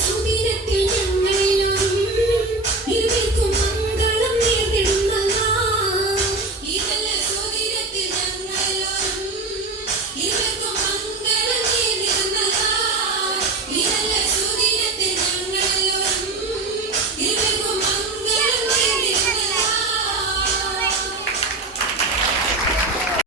ശ്രുതീരത്തിൽ